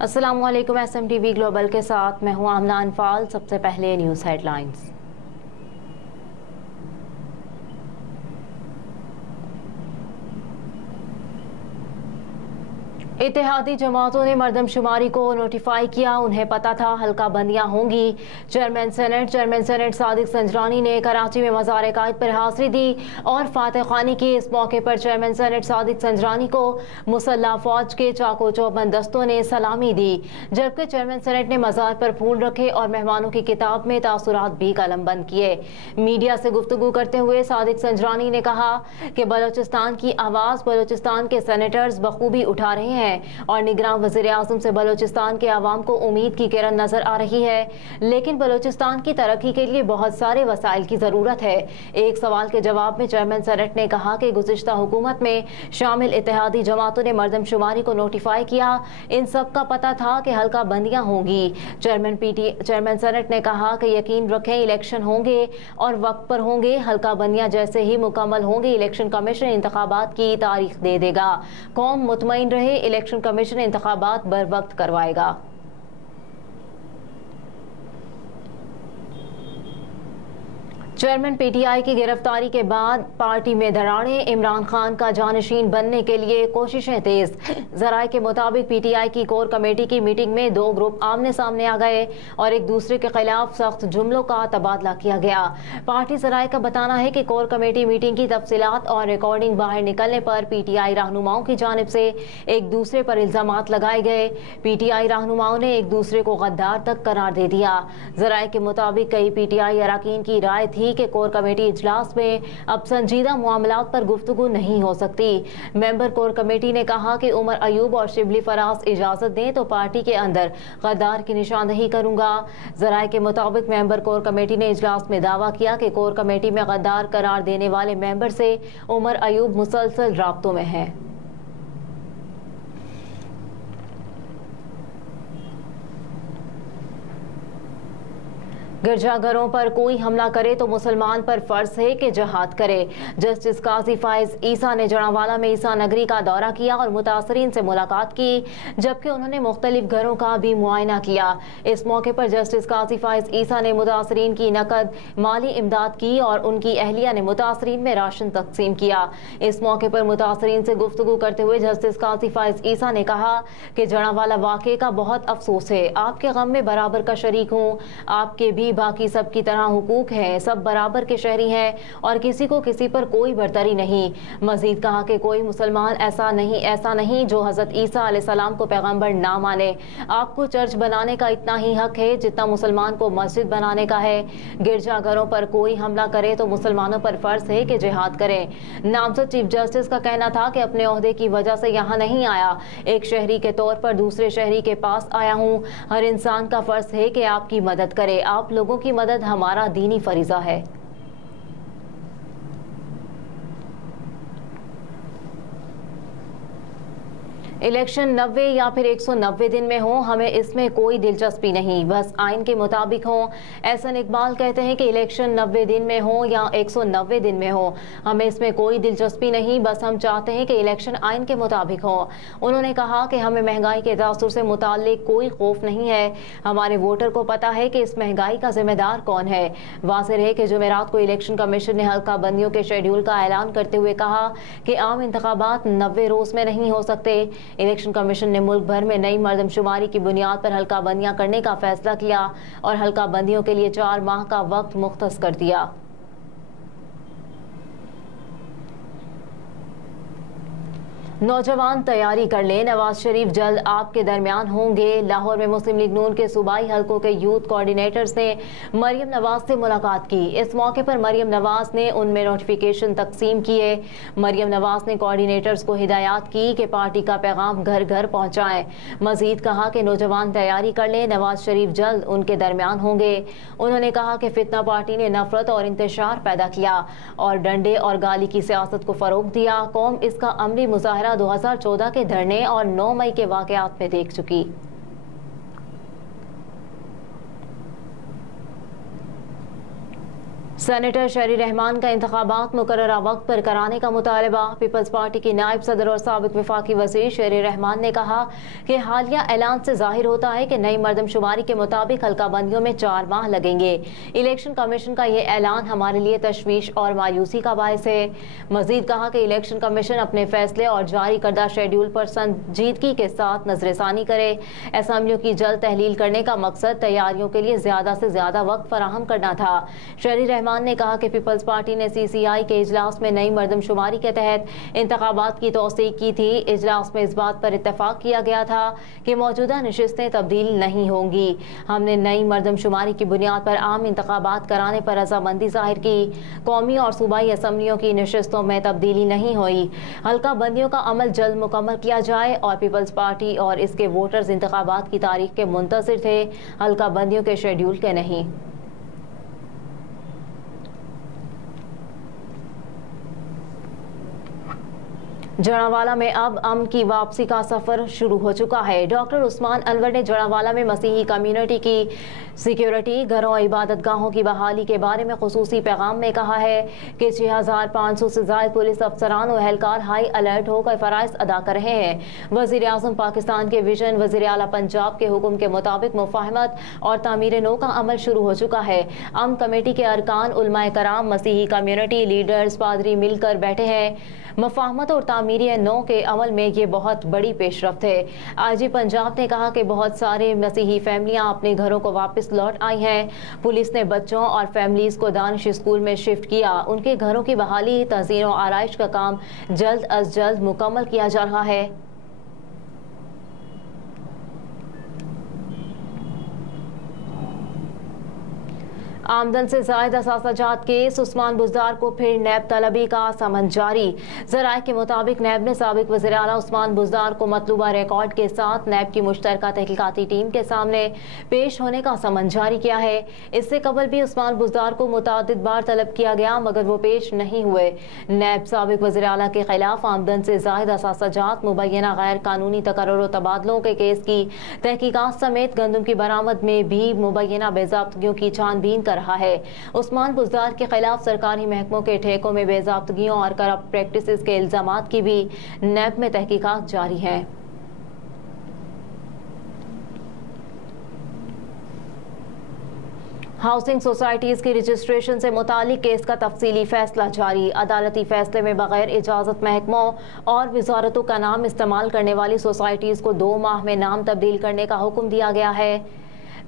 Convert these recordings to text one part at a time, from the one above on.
अस्सलामुअलैकुम। SMTV global के साथ मैं हूं आमना अनफाल। सबसे पहले न्यूज़ हेडलाइंस। इत्तेहादी जमातों ने मरदमशुमारी को नोटिफाई किया, उन्हें पता था हल्का बंदियां होंगी। चेयरमैन सेनेट सादिक संजरानी ने कराची में मज़ार कायद पर हाजिरी दी और फातह खानी की। इस मौके पर चेयरमैन सेनेट सादिक संजरानी को मुसल्ह फौज के चाको चौबंद दस्तों ने सलामी दी, जबकि चेयरमैन सेनेट ने मज़ार पर फूल रखे और मेहमानों की किताब में तासुरात भी कलमबंद किए। मीडिया से गुफ्तगू करते हुए सादिक संजरानी ने कहा कि बलोचिस्तान की आवाज़ बलोचिस्तान के सेनेटर्स बखूबी उठा रहे हैं और निगरान वज़ीर आज़म से बलोचिस्तान के अवाम को उम्मीद की किरण नजर आ रही है, लेकिन बलोचिस्तान की तरक्की के लिए बहुत सारे वसाइल की जरूरत है। एक सवाल के जवाब में चेयरमैन सेनेट ने कहा कि गुज़िश्ता हुकूमत में शामिल इत्तेहादी जमातों ने मरदमशुमारी को नोटिफाई किया, इन सब का पता था कि हल्का बंदियां होंगी। चेयरमैन सेनेट ने कहा कि यकीन रखें इलेक्शन होंगे और वक्त पर होंगे। हल्का बंदियां जैसे ही मुकम्मल होंगे इलेक्शन कमीशन इंतखाबात की तारीख दे देगा। कौम मुतमईन रहे, इलेक्शन कमीशन इंतखाबात बर वक्त करवाएगा। चेयरमैन PTI की गिरफ्तारी के बाद पार्टी में दरारें, इमरान खान का जानशीन बनने के लिए कोशिशें तेज। जराए के मुताबिक PTI की कोर कमेटी की मीटिंग में दो ग्रुप आमने सामने आ गए और एक दूसरे के खिलाफ सख्त जुमलों का तबादला किया गया। पार्टी जराए का बताना है कि कोर कमेटी मीटिंग की तफसीलात और रिकॉर्डिंग बाहर निकलने पर PTI रहनुमाओं की जानिब से एक दूसरे पर इल्जामात लगाए गए। PTI रहनुमाओं ने एक दूसरे को गद्दार तक करार दे दिया। जराए के मुताबिक कई PTI अरकान की राय थी कि कोर कमेटी इजलास में अब संजीदा मामलात पर गुफ्तगू नहीं हो सकती। मेंबर कोर कमेटी ने कहा कि उमर अयूब और शिबली फराज इजाजत दें तो पार्टी के अंदर गद्दार की निशानदही करूंगा। जराए के मुताबिक मेंबर कोर कमेटी ने इजलास में दावा किया कि कोर कमेटी में गद्दार करार देने वाले मेंबर से उमर अयूब मुसलसल राब्तों में है। गिरजाघरों पर कोई हमला करे तो मुसलमान पर फर्ज है कि जहाद करे। जस्टिस काजी फाइज ईसा ने जड़ावाला में ईसा नगरी का दौरा किया और मुतासरीन से मुलाकात की, जबकि उन्होंने मुख्तलिफ घरों का भी मुआयना किया। इस मौके पर जस्टिस काजी फाइज ईसा ने मुतासरीन की नकद माली इमदाद की और उनकी अहलिया ने मुतासरीन में राशन तकसीम किया। इस मौके पर मुतासरीन से गुफ्तगू करते हुए जस्टिस काजी फाइज ईसा ने कहा कि जड़ावाला वाक़े का बहुत अफसोस है, आपके गम में बराबर का शरीक हूँ। आपके भी बाकी सब की तरह हुकूक हैं, सब बराबर के शहरी हैं और किसी को किसी पर कोई बरतरी नहीं। मजीद कहा कि कोई मुसलमान ऐसा नहीं जो हजरत ईसा अलैहिस्सलाम को पैगंबर ना माने। आपको चर्च बनाने का इतना ही हक है जितना मुसलमान को मस्जिद बनाने का है। गिरजाघरों पर कोई हमला करे तो मुसलमानों पर फर्ज है कि जिहाद करें। नामजद चीफ जस्टिस का कहना था कि अपने ओहदे की वजह से यहाँ नहीं आया, एक शहरी के तौर पर दूसरे शहरी के पास आया हूँ। हर इंसान का फर्ज है कि आपकी मदद करे, आप लोगों की मदद हमारा दीनी फरीजा है। इलेक्शन 90 या फिर 190 दिन में हो, हमें इसमें कोई दिलचस्पी नहीं, बस आइन के मुताबिक हो। एहसन इकबाल कहते हैं कि इलेक्शन 90 दिन में हो या 190 दिन में हो, हमें इसमें कोई दिलचस्पी नहीं, बस हम चाहते हैं कि इलेक्शन आइन के मुताबिक हो। उन्होंने कहा कि हमें महंगाई के तासुर से मुताल्लिक कोई खौफ नहीं है, हमारे वोटर को पता है कि इस महंगाई का जिम्मेदार कौन है। वाज़ेह है कि जुमेरात को इलेक्शन कमीशन ने हल्का बंदियों के शेड्यूल का ऐलान करते हुए कहा कि आम इंतखाबात 90 रोज में नहीं हो सकते। इलेक्शन कमीशन ने मुल्क भर में नई मरदमशुमारी की बुनियाद पर हल्का बंदियां करने का फैसला किया और हल्का बंदियों के लिए 4 माह का वक्त मुख्तस कर दिया। नौजवान तैयारी कर लें, नवाज शरीफ जल्द आपके दरमियान होंगे। लाहौर में मुस्लिम लीग नून के सूबाई हलकों के यूथ कोऑर्डिनेटर्स ने मरियम नवाज से मुलाकात की। इस मौके पर मरियम नवाज ने उनमें नोटिफिकेशन तकसीम किए। मरियम नवाज ने कोऑर्डिनेटर्स को हिदायत की कि पार्टी का पैगाम घर घर पहुँचाएं। मजीद कहा कि नौजवान तैयारी कर लें, नवाज शरीफ जल्द उनके दरमियान होंगे। उन्होंने कहा कि फितना पार्टी ने नफरत और इंतशार पैदा किया और डंडे और गाली की सियासत को फरोग दिया। कौम इसका अमली मुजाहरा 2014 के धरने और 9 मई के वाकयात में देख चुकी। सेनेटर शहरी रहमान का इंतखाबात मुकर्ररा वक्त पर कराने का मुतालबा। पीपल्स पार्टी की नायब सदर और साबिक वफाकी वजीर शहरी रहमान ने कहा कि हालिया ऐलान से जाहिर होता है कि नई मरदमशुमारी के मुताबिक हल्का बंदियों में 4 माह लगेंगे। इलेक्शन कमीशन का ये ऐलान हमारे लिए तशवीश और मायूसी का बायस है। मजीद कहा कि इलेक्शन कमीशन अपने फैसले और जारी करदा शेड्यूल पर संजीदगी के साथ नजरसानी करे। असम्बलियों की जल्द तहलील करने का मकसद तैयारियों के लिए ज्यादा से ज्यादा वक्त फराहम करना था। शहरी रहमान ने कहा कि पीपल्स पार्टी ने CCI के इजलास में नई मरदमशुमारी के तहत इंतखाबात की तौसीक की थी। इजलास में इस बात पर इत्तफाक किया गया था कि मौजूदा नशिस्तें तब्दील नहीं होंगी। हमने नई मरदमशुमारी की बुनियाद पर आम इंतखाबात कराने पर रजामंदी जाहिर की। कौमी और सूबाई असम्बलियों की नशिस्तों में तब्दीली नहीं हुई। हल्का बंदियों का अमल जल्द मुकम्मल किया जाए और पीपल्स पार्टी और इसके वोटर्स इंतखाबात की तारीख के मुंतज़िर थे, हल्का बंदियों के शेड्यूल के नहीं। जड़ावाला में अब अमन की वापसी का सफर शुरू हो चुका है। डॉक्टर उस्मान अनवर ने जड़ावाला में मसीही कम्युनिटी की सिक्योरिटी, घरों और इबादत गाहों की बहाली के बारे में खुसूसी पैगाम में कहा है कि 6500 से ज्यादा पुलिस अफसरान और एहलकार हाई अलर्ट होकर फराइज अदा कर रहे हैं। वज़ीर आज़म पाकिस्तान के विजन वज़ीर आला पंजाब के हुक्म के मुताबिक मुफाहमत और तामीर नो का अमल शुरू हो चुका है। अमन कमेटी के अरकान, उलमाए कराम, मसीही कम्युनिटी लीडर्स, पादरी मिलकर बैठे हैं। मुफाहमत और तामीरी नो के अमल में ये बहुत बड़ी पेशरफ्त है। IG पंजाब ने कहा कि बहुत सारे मसीही फैमिलियां अपने घरों को वापस लौट आई हैं। पुलिस ने बच्चों और फैमिलीज को दानिश स्कूल में शिफ्ट किया। उनके घरों की बहाली, तज़ीन और आराइश का काम जल्द अज जल्द मुकम्मल किया जा रहा है। आमदन से जायद असासाजात केस, उस्मान बुज़दार को फिर नैब तलबी का समन जारी। ज़राए के मुताबिक नैब ने साबिक वज़ीर आला उस्मान बुज़दार को मतलूबा रिकॉर्ड के साथ नैब की मुश्तरका तहकीकाती टीम के सामने पेश होने का समन जारी किया है। इससे कबल भी उस्मान बुज़दार को मुतादिद बार तलब किया गया मगर वो पेश नहीं हुए। नैब साबिक वज़ीर आला के खिलाफ आमदन से जायद असासाजात, मुबैना गैर कानूनी तकर्रुर और तबादलों के केस की तहकीकात समेत गंदम की बरामद में भी मुबैना बेज़ाब्तगियों की छानबीन कर रहा है। उस्मान बुज़दार के खिलाफ सरकारी महकमों के ठेकों में बेज़ाब्तगियों और करप्ट प्रैक्टिसेस के इल्जामात की भी नैब में तहकीकात जारी है। हाउसिंग सोसाइटीज़ की रजिस्ट्रेशन से मुतालिक केस का तफसीली फैसला जारी। अदालती फैसले में बगैर इजाज़त महकमों और वजारतों का नाम इस्तेमाल करने वाली सोसाइटीज़ को 2 माह में नाम तब्दील करने का हुक्म दिया गया है।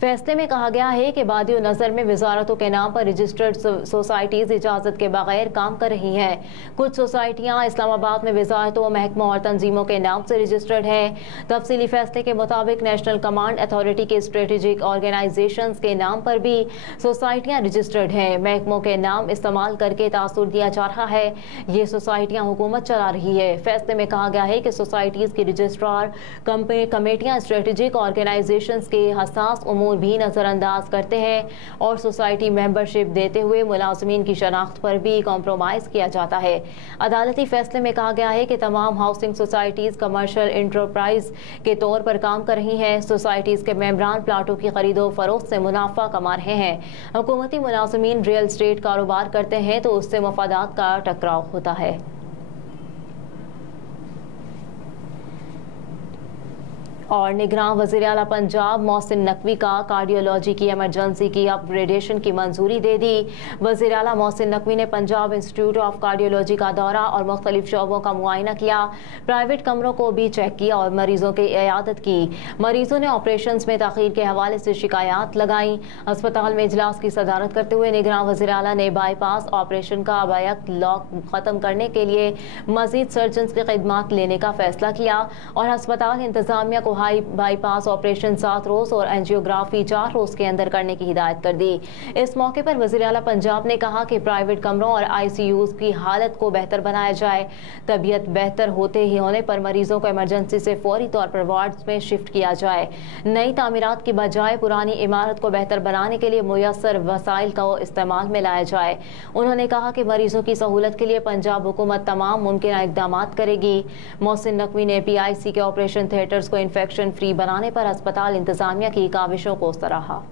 फैसले में कहा गया है कि बादियो नज़र में वजारतों के नाम पर रजिस्टर्ड सोसाइटीज़ इजाज़त के बगैर काम कर रही हैं। कुछ सोसाइटियाँ इस्लामाबाद में वजारतों, महकमों और तंजीमों के नाम से रजिस्टर्ड हैं। तफसीली फैसले के मुताबिक नेशनल कमांड अथॉरिटी के स्ट्रेटेजिक ऑर्गेनाइजेशंस के नाम पर भी सोसाइटियाँ रजिस्टर्ड हैं। महकमों के नाम इस्तेमाल करके तासुर दिया जा रहा है। ये सोसाइटियाँ हुकूमत चला रही है। फैसले में कहा गया है कि सोसाइटीज़ की रजिस्ट्रार कमेटियाँ स्ट्रेटेजिक ऑर्गेनाइजेशंस के हसास उमूर भी नजरअंदाज करते हैं और सोसाइटी मेंबरशिप देते हुए मुलाजमीन की शनाख्त पर भी कॉम्प्रोमाइज किया जाता है। अदालती फैसले में कहा गया है कि तमाम हाउसिंग सोसाइटीज कमर्शियल इंटरप्राइज के तौर पर काम कर रही हैं। सोसाइटीज के मेंबरान प्लाटों की खरीदो फरोख्त से मुनाफा कमा रहे हैं। हुकूमती मुलाजमीन रियल एस्टेट कारोबार करते हैं तो उससे मफादात का टकराव होता है। और निगरान वज़ीर आला पंजाब मोहसिन नकवी का कार्डियोलॉजी की एमरजेंसी की अपग्रेडेशन की मंजूरी दे दी। वज़ीर आला मोहसिन नकवी ने पंजाब इंस्टीट्यूट ऑफ कार्डियोलॉजी का दौरा और मुख्तलिफ शोबों का मुआयना किया। प्राइवेट कमरों को भी चेक किया और मरीजों की इयादत की। मरीजों ने ऑपरेशन में ताख़ीर के हवाले से शिकायत लगाई। अस्पताल में इजलास की सदारत करते हुए निगरान वज़ीर आला ने बाईपास ऑपरेशन का बैक लॉक ख़त्म करने के लिए मज़ीद सर्जन की खिदमत लेने का फैसला किया और अस्पताल इंतजामिया को हाई बाईपास ऑपरेशन 7 रोज और एंजियोग्राफी 4 रोज के अंदर करने की हिदायत कर दी। इस मौके पर वज़ीर आला पंजाब ने कहा कि प्राइवेट कमरों और ICUs की हालत को बेहतर बनाया जाए। तबीयत बेहतर होते ही होने पर मरीजों को इमरजेंसी से फौरी तौर पर वार्ड्स में शिफ्ट किया जाए। नई तामीरात की बजाय पुरानी इमारत को बेहतर बनाने के लिए मुयस्सर वसाइल का इस्तेमाल में लाया जाए। उन्होंने कहा कि मरीजों की सहूलत के लिए पंजाब हुकूमत तमाम मुमकिन इक़दाम करेगी। मोहसिन नकवी ने PIC के ऑपरेशन थिएटर्स को इन्फेक्शन फ्री बनाने पर अस्पताल इंतजामिया की काविशों को सराहा।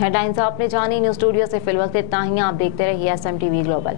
हेडलाइंस आपने जानी। न्यूज़ स्टूडियो से फिल वक्त इतना ही। आप देखते रहिए SMTV ग्लोबल।